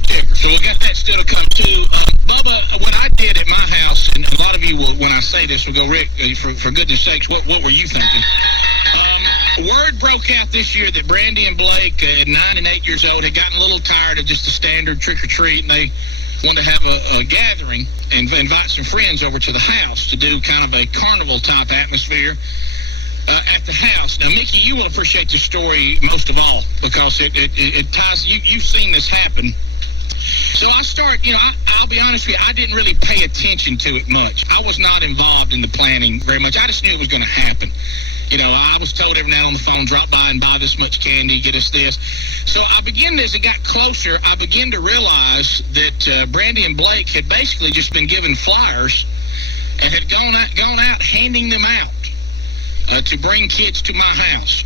ticker. So we got that still to come too. Bubba, what I did at my house, and a lot of you will, when I say this, will go, Rick, for goodness sakes, what were you thinking? Word broke out this year that Brandy and Blake, at 9 and 8 years old, had gotten a little tired of just a standard trick-or-treat, and they wanted to have a gathering and invite some friends over to the house to do kind of a carnival-type atmosphere at the house. Now, Mickey, you will appreciate this story most of all because it ties, you've seen this happen. So I start, I'll be honest with you, I didn't really pay attention to it much. I was not involved in the planning very much. I just knew it was going to happen. I was told every night on the phone, drop by and buy this much candy, get us this. So as it got closer, I began to realize that Brandy and Blake had basically just been given flyers and had gone out handing them out to bring kids to my house.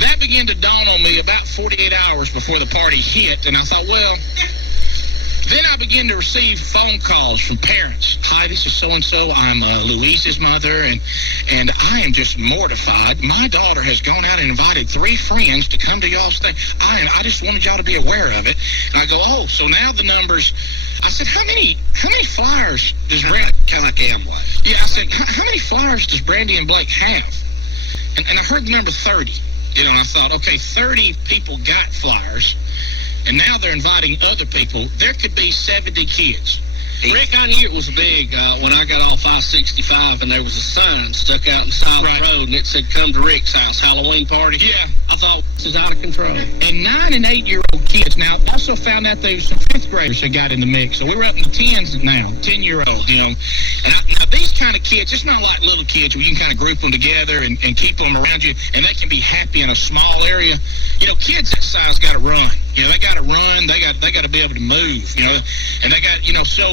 That began to dawn on me about 48 hours before the party hit, and I thought, well, then I began to receive phone calls from parents. Hi, this is so-and-so. I'm Louise's mother, and I am just mortified. My daughter has gone out and invited 3 friends to come to y'all's thing. I just wanted y'all to be aware of it. And I go, oh, so now the numbers. I said, how many flyers does Brandy? Kind of like Amway. Yeah, I said, how many flyers does Brandy and Blake have? And I heard the number 30. And I thought, okay, 30 people got flyers. And now they're inviting other people. There could be 70 kids. Rick, I knew it was big when I got off I-65 and there was a sign stuck out in the side of the road and it said, come to Rick's house, Halloween party. Yeah. I thought, this is out of control. And 9 and 8-year-old kids. Now, also found out there was some 5th graders that got in the mix. So we were up in the 10s now, 10-year-olds, And now these kind of kids, it's not like little kids where you can kind of group them together and keep them around you, and they can be happy in a small area. Kids that size got to run. They got to run. They got to be able to move, and they got, so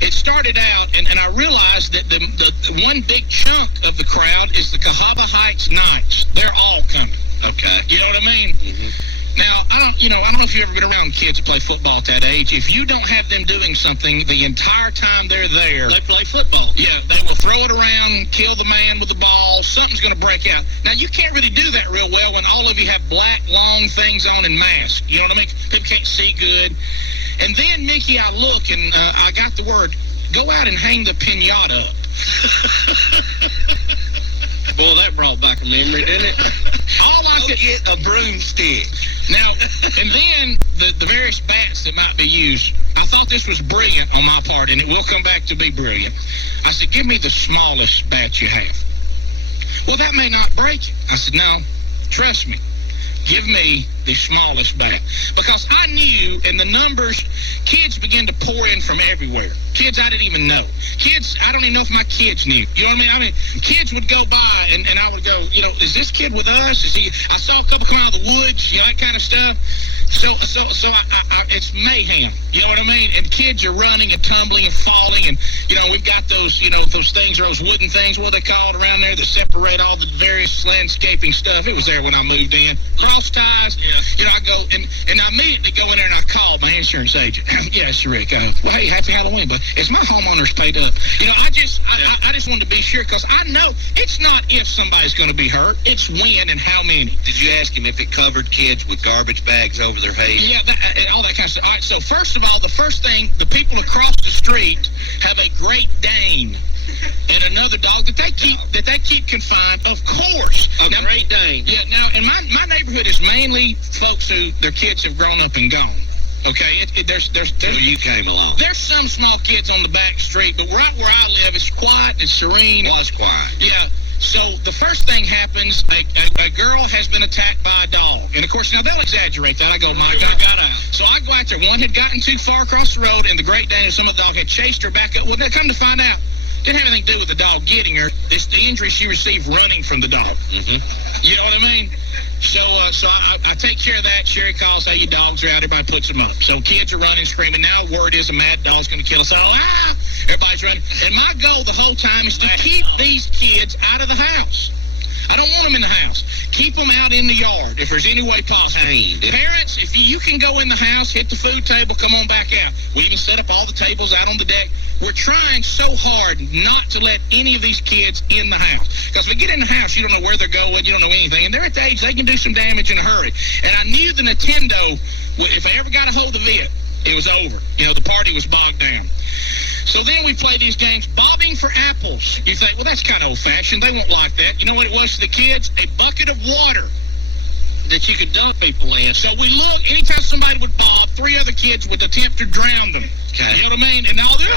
it started out, and I realized that the one big chunk of the crowd is the Cahaba Heights Knights. They're all coming. Okay. You know what I mean? Mm-hmm. Now, I don't know if you've ever been around kids that play football at that age. If you don't have them doing something the entire time they're there, they play football. Yeah, they will throw it around, kill the man with the ball. Something's going to break out. Now, you can't really do that real well when all of you have black, long things on and masks. You know what I mean? People can't see good. And then, Mickey, I look, and I got the word, go out and hang the piñata up. Boy, that brought back a memory, didn't it? All I could get a broomstick. Now, and then the various bats that might be used. I thought this was brilliant on my part, and it will come back to be brilliant. I said, give me the smallest bat you have. Well, that may not break it. I said, no, trust me. Give me the smallest bat. Because I knew, and the numbers, kids began to pour in from everywhere. Kids I didn't even know. Kids, I don't even know if my kids knew. You know what I mean? Kids would go by, and I would go, is this kid with us? Is he? I saw a couple come out of the woods, that kind of stuff. So it's mayhem. You know what I mean? And kids are running and tumbling and falling, and we've got those those things, those wooden things, what are they called around there that separate all the various landscaping stuff. It was there when I moved in. Cross ties. Yeah. I go and I immediately go in there and I call my insurance agent. Yes, Rick. Well, hey, happy Halloween, but is my homeowners paid up? I just wanted to be sure because I know it's not if somebody's going to be hurt. It's when and how many. Did you ask him if it covered kids with garbage bags over their head? Yeah, all that kind of stuff. All right, so first of all, the first thing, the people across the street have a Great Dane and another dog that they keep confined, of course. Now, Great Dane. Yeah, now, and my neighborhood is mainly folks who their kids have grown up and gone. Okay, there's so you came along. There's some small kids on the back street, but right where I live, it's quiet, it's serene. Was quiet. Yeah. So the first thing happens, a girl has been attacked by a dog. And, of course, now they'll exaggerate that. I go, my God. Got out. So I go out there. One had gotten too far across the road, and the Great Dane and some of the dog had chased her back up. Well, they come to find out, didn't have anything to do with the dog getting her. It's the injury she received running from the dog. Mm-hmm. You know what I mean? So I take care of that. Sherry calls, hey, your dogs are out. Everybody puts them up. So kids are running, screaming. Now word is a mad dog's going to kill us all. Everybody's running. And my goal the whole time is to keep these kids out of the house. I don't want them in the house. Keep them out in the yard if there's any way possible. Parents, if you can go in the house, hit the food table, come on back out. We even set up all the tables out on the deck. We're trying so hard not to let any of these kids in the house. Because if they get in the house, you don't know where they're going, you don't know anything. And they're at the age they can do some damage in a hurry. And I knew the Nintendo, if they ever got a hold of it, it was over. The party was bogged down. So then we play these games, bobbing for apples. You think, well, that's kind of old-fashioned. They won't like that. You know what it was to the kids? A bucket of water that you could dunk people in. So we look, anytime somebody would bob, 3 other kids would attempt to drown them. Okay. You know what I mean? And all the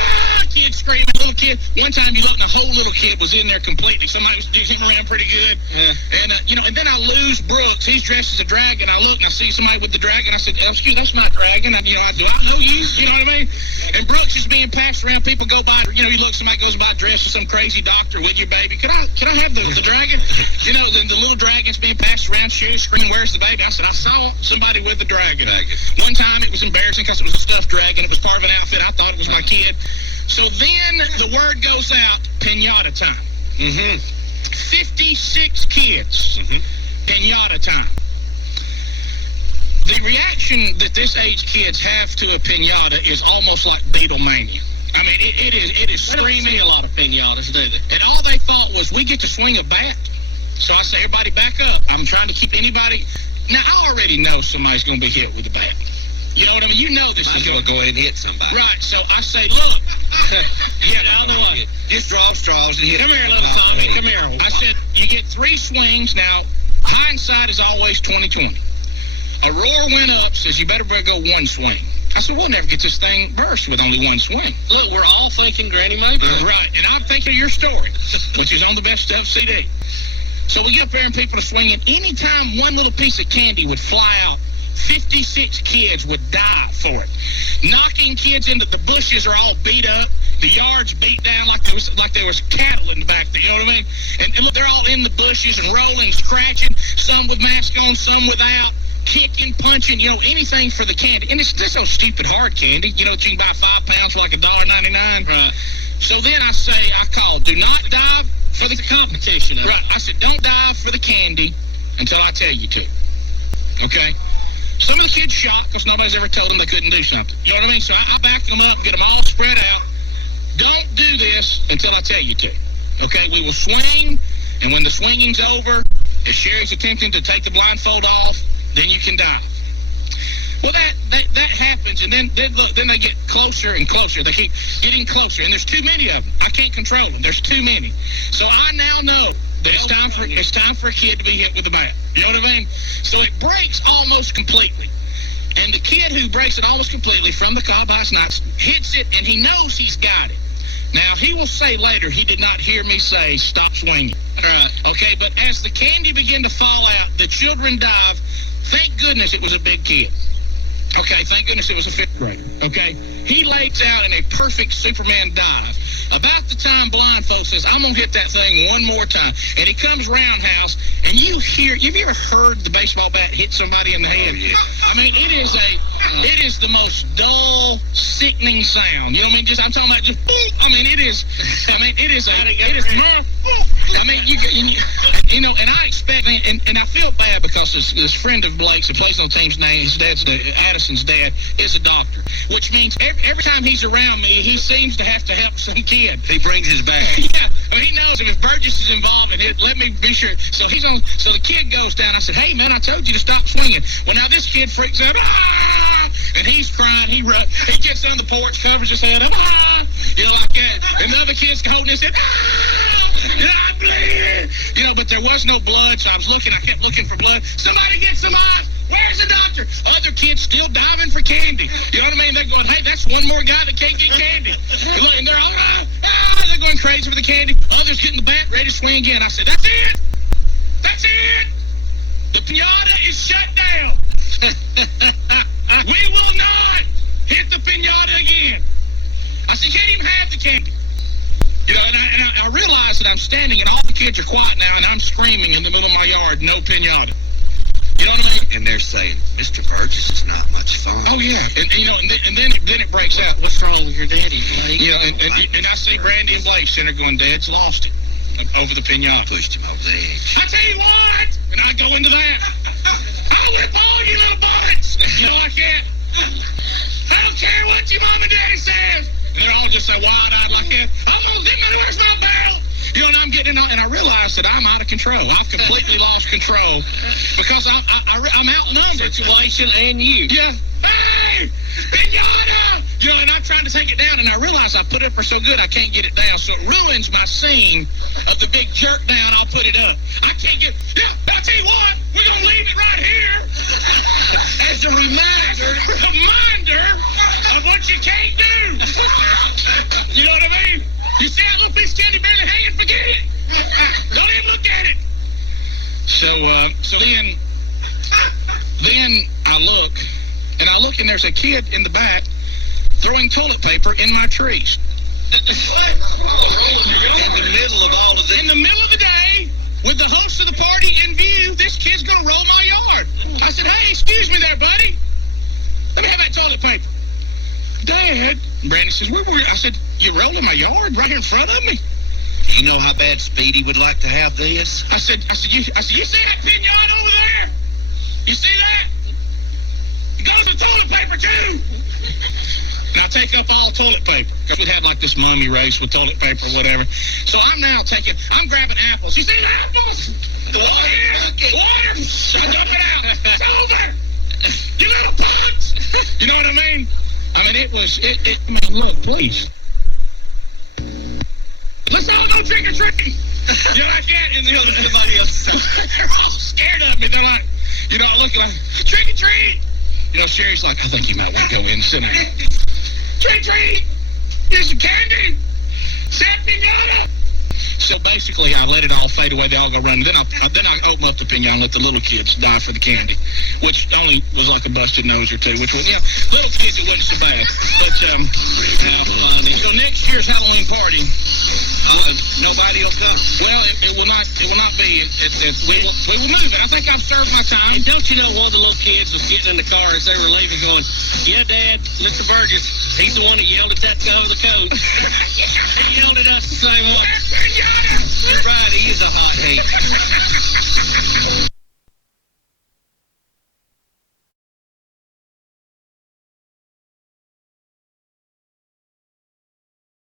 kids screaming, little kid. One time you looked and the whole little kid was in there completely. Somebody was digging him around pretty good. Yeah. And, and then I lose Brooks. He's dressed as a dragon. I look and I see somebody with the dragon. I said, excuse me, that's my dragon. Do I know you? You know what I mean? And Brooks is being passed around. People go by, you look, somebody goes by dressed as some crazy doctor with your baby. Can I have the dragon? The little dragon's being passed around, screaming, where's the baby? I said, I saw somebody with the dragon. One time it was embarrassing because it was a stuffed dragon. It was part of an outfit. I thought it was my kid. So then the word goes out, pinata time. 56 kids. Pinata time. The reaction that this age kids have to a pinata is almost like Beatlemania. I mean, it is screaming. They don't see a lot of pinatas, do they? And all they thought was, we get to swing a bat. So I say, everybody back up. I'm trying to keep anybody. Now, I already know somebody's going to be hit with a bat. You know what I mean? You know this is going to go ahead and hit somebody. Right. So I say, look. Get out of the way. Just draw straws and hit. Come here, little Tommy. Come here. I said, you get 3 swings. Now, hindsight is always 20/20. A roar went up, says, you better go 1 swing. I said, we'll never get this thing burst with only 1 swing. Look, we're all thinking Granny Mayberry. Right. And I'm thinking of your story, which is on the Best Stuff CD. So we get up there and people are swinging. Anytime one little piece of candy would fly out, 56 kids would die for it. Knocking kids into the bushes are all beat up. The yard's beat down like there was cattle in the back there. You know what I mean? And look, they're all in the bushes and rolling, scratching. Some with masks on, some without. Kicking, punching, anything for the candy. And it's just so stupid hard candy. You can buy 5 pounds for like $1.99. Right. So then I call, do not dive for the competition. Right. I said, don't dive for the candy until I tell you to. Okay? Some of the kids shocked because nobody's ever told them they couldn't do something. You know what I mean? So I back them up, get them all spread out. Don't do this until I tell you to. Okay? We will swing, and when the swinging's over, if Sherry's attempting to take the blindfold off, then you can dive. Well, that happens, and then they get closer and closer. They keep getting closer, and there's too many of them. I can't control them. There's too many. So I now know that it's time for a kid to be hit with a bat. You know what I mean? So it breaks almost completely. And the kid who breaks it almost completely from the cowboy's nuts hits it, and he knows he's got it. Now, he will say later he did not hear me say, stop swinging. All right. Okay, but as the candy began to fall out, the children dive. Thank goodness it was a big kid. Okay, thank goodness it was a 5th grader. Okay? He lays out in a perfect Superman dive. About the time blindfold says, I'm going to hit that thing one more time. And he comes roundhouse, and you hear, have you ever heard the baseball bat hit somebody in the head? Oh, yeah. I mean, it is the most dull, sickening sound. You know what I mean? I'm talking about just, it is and I expect, and I feel bad because this friend of Blake's who plays on the team's name, his dad's, Addison's dad, is a doctor, which means every time he's around me, he seems to have to help some kid. He brings his bag. Yeah, he knows if Burgess is involved in it, let me be sure. So so the kid goes down. I said, hey, man, I told you to stop swinging. Well, now this kid freaks out, and he's crying. He gets on the porch, covers his head up, like that. And the other kid's holding his head, I'm bleeding. But there was no blood, so I kept looking for blood. Somebody get some eyes. Where's the doctor? Other kids still diving for candy. You know what I mean? They're going, hey, that's one more guy that can't get candy. And they're all, they're going crazy for the candy. Others getting the bat, ready to swing again. I said, that's it. That's it. The pinata is shut down. We will not hit the pinata again. I said, you can't even have the candy. And I realize that I'm standing and all the kids are quiet now and I'm screaming in the middle of my yard, no pinata. You know what I mean? And they're saying, Mr. Burgess is not much fun. Oh, yeah. And then it breaks out. What's wrong with your daddy, Blake? And I see Brandy and Blake sitting there going, Dad's lost it. over the pinata. Pushed him over the edge. I tell you what, and I go into that. I'll whip all you little bullets. You know I can't. I don't care what your mom and daddy says. And they're all just so wide-eyed like that. I'm gonna get my, where's my barrel? You know, and I'm getting out, and I realize that I'm out of control. I've completely lost control because I'm outnumbered. Situation and you. Yeah. Hey, pinata! You know, and I'm trying to take it down, and I realize I put it up for so good I can't get it down, so it ruins my scene of the big jerk down. I'll put it up. I can't get. Yeah, I'll tell you what. We're gonna leave it right here as a reminder of what you can't do. You know what I mean? You see that little piece of candy barely hanging? Forget it. Don't even look at it. So then I look, and there's a kid in the back throwing toilet paper in my trees. In the middle of all of this. In the middle of the day, with the host of the party in view, this kid's gonna roll my yard. I said, hey, excuse me there, buddy. Let me have that toilet paper. Dad, Brandon says, where were you? I said, you rolling my yard right here in front of me? You know how bad Speedy would like to have this? I said, you see that pinata over there? You see that? It goes to toilet paper too. And I take up all toilet paper because we'd have like this mummy race with toilet paper or whatever. So I'm grabbing apples. You see the apples? The water. Water. I dump it out. It's over. You little punks. You know what I mean? I mean, look, please. Let's all go trick or treat. You know, I can't. And somebody else. They're all scared of me. They're like, you know, looking like, trick or treat. You know, Sherry's like, I think you might want to go in and sit down. Trick or treat. Here's some candy. Set pinata. So basically, I let it all fade away. They all go running. Then I open up the pinata and let the little kids die for the candy, which only was like a busted nose or two. Which was, little kids, it wasn't so bad. But how funny. So next year's Halloween party, nobody will come. Well, it will not be. We will move it. I think I've served my time. And don't you know one of the little kids was getting in the car as they were leaving, going, "Yeah, Dad, Mr. Burgess, he's the one that yelled at that guy with the coat. He yelled at us the same way." You're right, he is a hot hate.